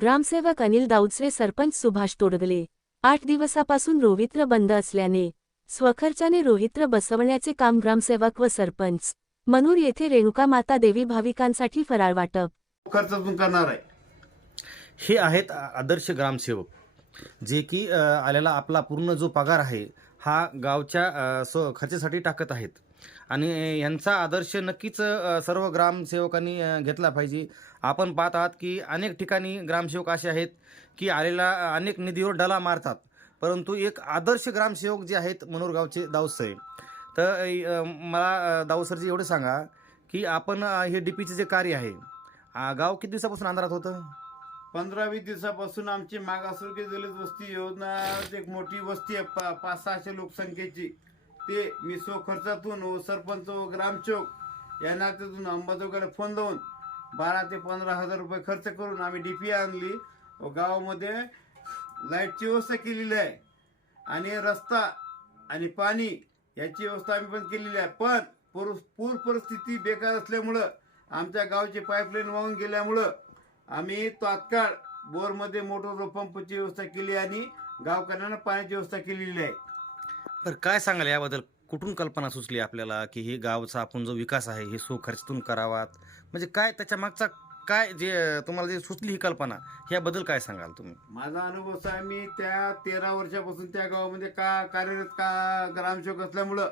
ग्रामसेवक अनिल दाऊदसे सरपंच सुभाष तोडगले. आठ दिवसापासून रोहित्र बंद असल्याने स्वखर्चाने रोहित्र बसवण्याचे काम ग्रामसेवक व सरपंच. मनूर येथे रेणुका माता देवी भाविकांसाठी फराळ वाटप. खर्चातून करणार आहे. हे आहेत आदर्श ग्रामसेवक जे की आलेला आपला पूर्ण जो पगार आहे हा गावच्या अ, स्व खर्चासाठी टाकत आहेत. आणि यांचा आदर्श नक्कीच सर्व ग्रामसेवकांनी घेतला पाहिजे. आपण पाहत आहात की अनेक ठिकाणी ग्रामसेवक असे आहेत की आलेला अनेक निधीवर डला मारतात. परंतु एक आदर्श ग्रामसेवक जे आहेत मनोर गावचे दाऊसाहेब तर मला दाऊसरजी एवढं सांगा की आपण हे डी पीचे जे कार्य आहे गाव किती दिवसापासून अंधारात होतं? पंधरा वीस दिवसापासून आमची मागासवर्गीय दलित वस्ती योजना एक मोठी वस्ती आहे पा- पाच सहाशे लोकसंख्येची. ते मी स्व खर्चातून व सरपंच व ग्रामचौक या नात्यातून अंबाजोगाईला फोन लावून बारा ते पंधरा हजार रुपये खर्च करून आम्ही डी पी आणली व गावामध्ये लाईटची व्यवस्था केलेली आहे. आणि रस्ता आणि पाणी याची व्यवस्था आम्ही पण केलेली आहे. पण पूर पूर परिस्थिती बेकार असल्यामुळं आमच्या गावची पाईपलाईन वाहून गेल्यामुळं आम्ही तात्काळ बोरमध्ये मोटर पंपची व्यवस्था केली आणि गावकऱ्यांना पाण्याची व्यवस्था केलेली आहे. तर काय सांगाल याबद्दल? कुठून कल्पना सुचली आपल्याला की हे गावचा आपण जो विकास आहे हे सो खर्चातून करावात? म्हणजे काय त्याच्या मागचा काय जे तुम्हाला जे सुचली ही कल्पना याबद्दल काय सांगाल तुम्ही? माझा अनुभव असा आहे मी त्या तेरा वर्षापासून त्या गावामध्ये का कार्यरत का ग्रामसेवक असल्यामुळं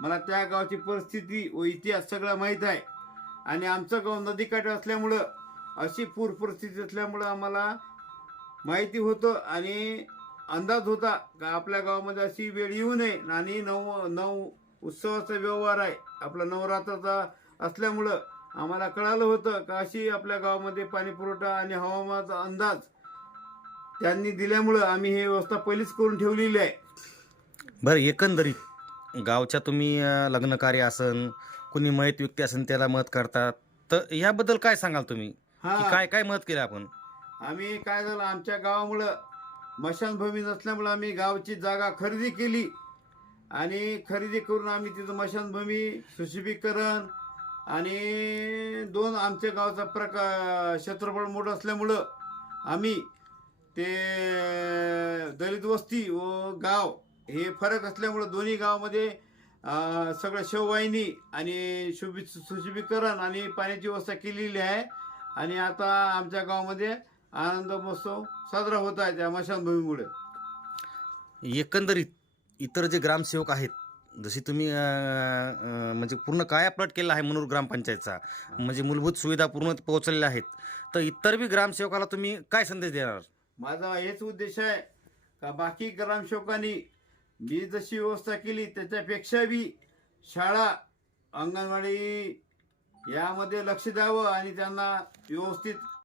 मला त्या गावाची परिस्थिती व इतिहास सगळं माहीत आहे. आणि आमचं गाव नदीकाठी असल्यामुळं अशी पूर परिस्थिती असल्यामुळं आम्हाला माहिती होतं आणि अंदाज होता का आपल्या गावामध्ये अशी वेळ येऊ नये आणि नऊ नऊ उत्सवाचा व्यवहार आहे. आपला नवरात्राचा असल्यामुळं आम्हाला कळालं होतं का अशी आपल्या गावामध्ये पाणी पुरवठा आणि हवामानाचा अंदाज त्यांनी दिल्यामुळं आम्ही ही व्यवस्था पहिलीच करून ठेवलेली आहे. बरं एकंदरीत गावच्या तुम्ही अं, लग्न कार्य असन कुणी मयत व्यक्ती असेल त्याला मदत करतात तर याबद्दल काय सांगाल तुम्ही? की हा काय काय मदत केलं आपण? आम्ही काय झालं आमच्या गावामुळं मशानभूमी नसल्यामुळं आम्ही गावची जागा खरेदी केली. आणि खरेदी करून आम्ही तिथं मशानभूमी सुशोभीकरण आणि दोन आमच्या गावचा प्रका क्षेत्रफळ मोठं असल्यामुळं आम्ही ते दलित वस्ती व गाव हे फरक असल्यामुळं दोन्ही गावामध्ये सगळं शेववाहिनी आणि शुभी सुशोभीकरण आणि पाण्याची व्यवस्था केलेली आहे. आणि आता आमच्या गावामध्ये आनंद महोत्सव साजरा होत आहे त्या मशानभूमीमुळे. एकंदरीत इतर जे ग्रामसेवक आहेत जशी तुम्ही अं, अं, म्हणजे पूर्ण कायापालट केला आहे मनोर ग्रामपंचायतचा? म्हणजे मूलभूत सुविधा पूर्ण पोहोचलेल्या आहेत. तर इतर बी ग्रामसेवकाला तुम्ही काय संदेश देणार? माझा हेच उद्देश आहे का बाकी ग्रामसेवकांनी मी जशी व्यवस्था केली त्याच्यापेक्षा बी शाळा अंगणवाडी यामध्ये लक्ष द्यावं आणि त्यांना व्यवस्थित